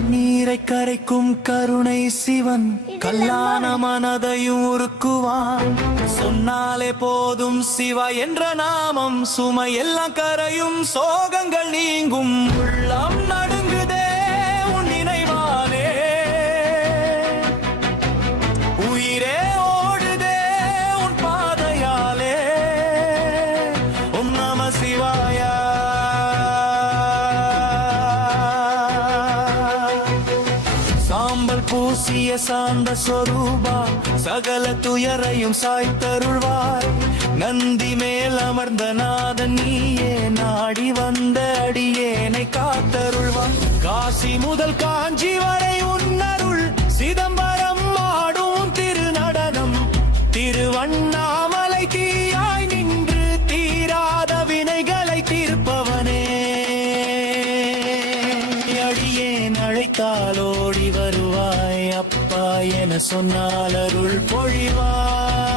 கண்ணீரை கரைக்கும் கருணை சிவன் கல்லான மனதையும் உருக்குவான். சொன்னாலே போதும் சிவா என்ற நாமம் சுமையெல்லாம் கரையும் சோகங்கள் நீங்கும். உள்ளம் நடுங்குதே உன் நினைவாலே, உயிரே ஓடுதே உன் பாதையாலே. ஓம் நம சிவாயா. சாம்பல் பூசிய சாந்த சொரூபா சகல துயரையும் சாய்த்தருள்வாய். நந்தி மேல் அமர்ந்த நாதன் நீயே, நாடி வந்த அடியேனை காத்தருள்வாய். காசி முதல் காஞ்சி வரை உன்னருள், சிதம்பரம் ஆடும் திருநடனம். திருவண்ணாமலை தீயாய் நின்று தீராத வினைகளை தீர்ப்பவனே. அடியேன் அழைத்தால் ஓடி வருவாய், அப்பா என சொன்னால் அருள் பொழிவாய்.